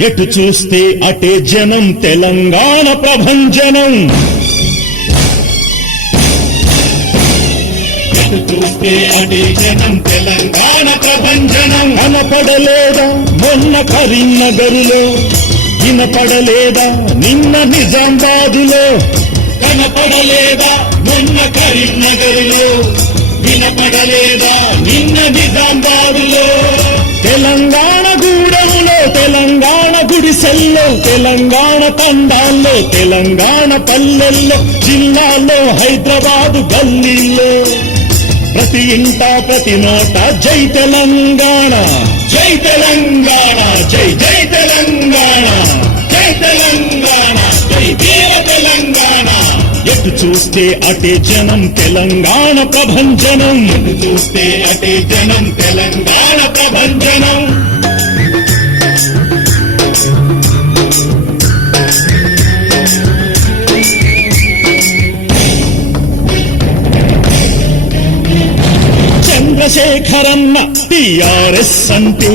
ఎటు చూస్తే అటే జనం తెలంగాణ ప్రభంజనం. ఎటు చూస్తే అటే జనం తెలంగాణ ప్రభంజనం. కనపడలేదా మొన్న కరీంనగరులో? వినపడలేదా నిన్న నిజామాబాదులో? కనపడలేదా మొన్న కరీంనగరులో? వినపడలేదా నిన్న నిజామాబాదులో? పల్లెల్లో తెలంగాణ తండాల్లో తెలంగాణ పల్లెల్లో జిల్లాల్లో హైదరాబాదు గల్లీల్లో. ప్రతి ఇంట ప్రతి నోట జై తెలంగాణ జై తెలంగాణ జై జై తెలంగాణ జై తెలంగాణ జై వీర తెలంగాణ. ఎటు చూస్తే అటే జనం తెలంగాణ ప్రభంజనం. ఎటు చూస్తే అటే జనం తెలంగాణ ప్రభంజనం. చంద్రశేఖరన్న టిఆర్ఎస్ అంటే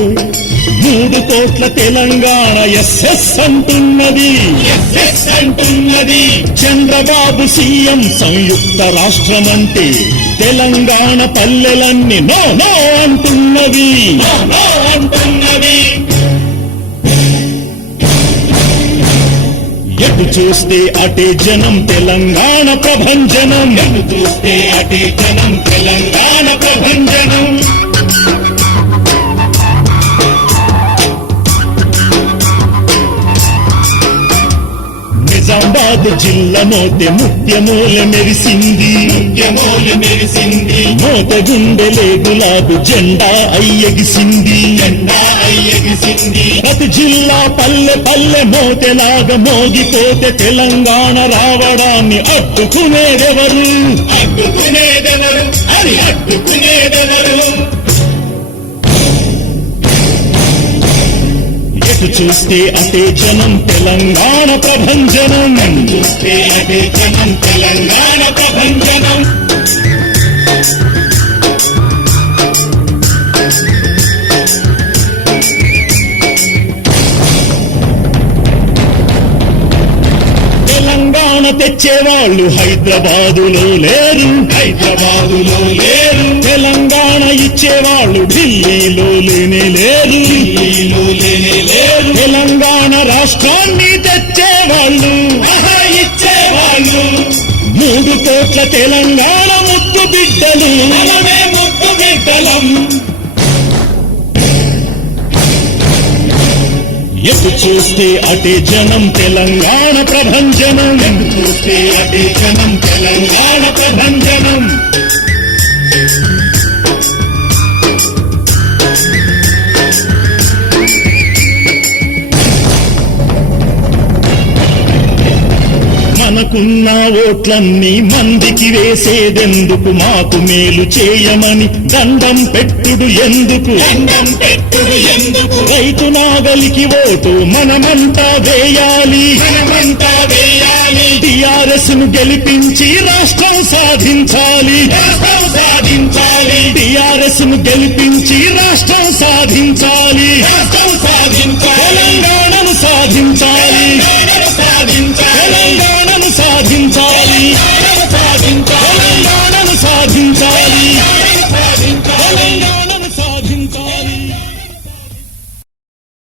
మూడు కోట్ల తెలంగాణ ఎస్ఎస్ అంటున్నది. ఎస్ఎస్ అంటున్నది. చంద్రబాబు సీఎం సంయుక్త రాష్ట్రం అంటే తెలంగాణ పల్లెలన్నీ నో నో అంటున్నది. నో నో అంటున్నది. ఎటు చూస్తే అటే జనం తెలంగాణ ప్రభంజనం. ఎటు చూస్తే అటే జనం తెలంగాణ ప్రభంజనం. నిజామాబాద్ జిల్లా మోతె ముత్యమూల మెరిసింది. ముత్యమూల మెరిసింది. మోత గుండెలే గులాబు జెండా అయ్యగిసింది. జెండా ప్రతి జిల్లా పల్లె పల్లె మోతెలాగా మోగిపోతే తెలంగాణ రావడాన్ని అడ్డుకునేదెవరు? అడ్డుకునేదెవరు? అది అడ్డుకునేదెవరు? ఎటు చూస్తే అటే జనం తెలంగాణ ప్రభంజనం. చూస్తే అటే జనం తెలంగాణ ప్రభంజనం. తెచ్చేవాళ్ళు హైదరాబాదులో లేరు. హైదరాబాదులో లేరు. తెలంగాణ ఇచ్చేవాళ్ళు ఢిల్లీలో లేనే లేరు. ఢిల్లీలో లేనే లేరు. తెలంగాణ రాష్ట్రాన్ని తెచ్చేవాళ్ళు. ఇచ్చేవాళ్ళు. మూడు కోట్ల తెలంగాణ ముద్దు బిడ్డలు. మనమే ముద్దు బిడ్డలం. ఎటు చూస్తే అటే జనం తెలంగాణ ప్రభంజనం. ఎటు చూస్తే అటే జనం తెలంగాణ ప్రభంజనం. మనకున్న ఓట్లన్నీ మందికి వేసేదెందుకు? మాకు మేలు చేయమని దండం పెట్టుడు ఎందుకు? దండం పెట్టుడు ఎందుకు? రైతు నాగలికి ఓటు మనమంతా వేయాలి. మనమంతా వేయాలి. టిఆర్ఎస్ను గెలిపించి రాష్ట్రం సాధించాలి. రాష్ట్రం సాధించాలి. టిఆర్ఎస్ను గెలిపించి రాష్ట్రం సాధించాలి. రాష్ట్రం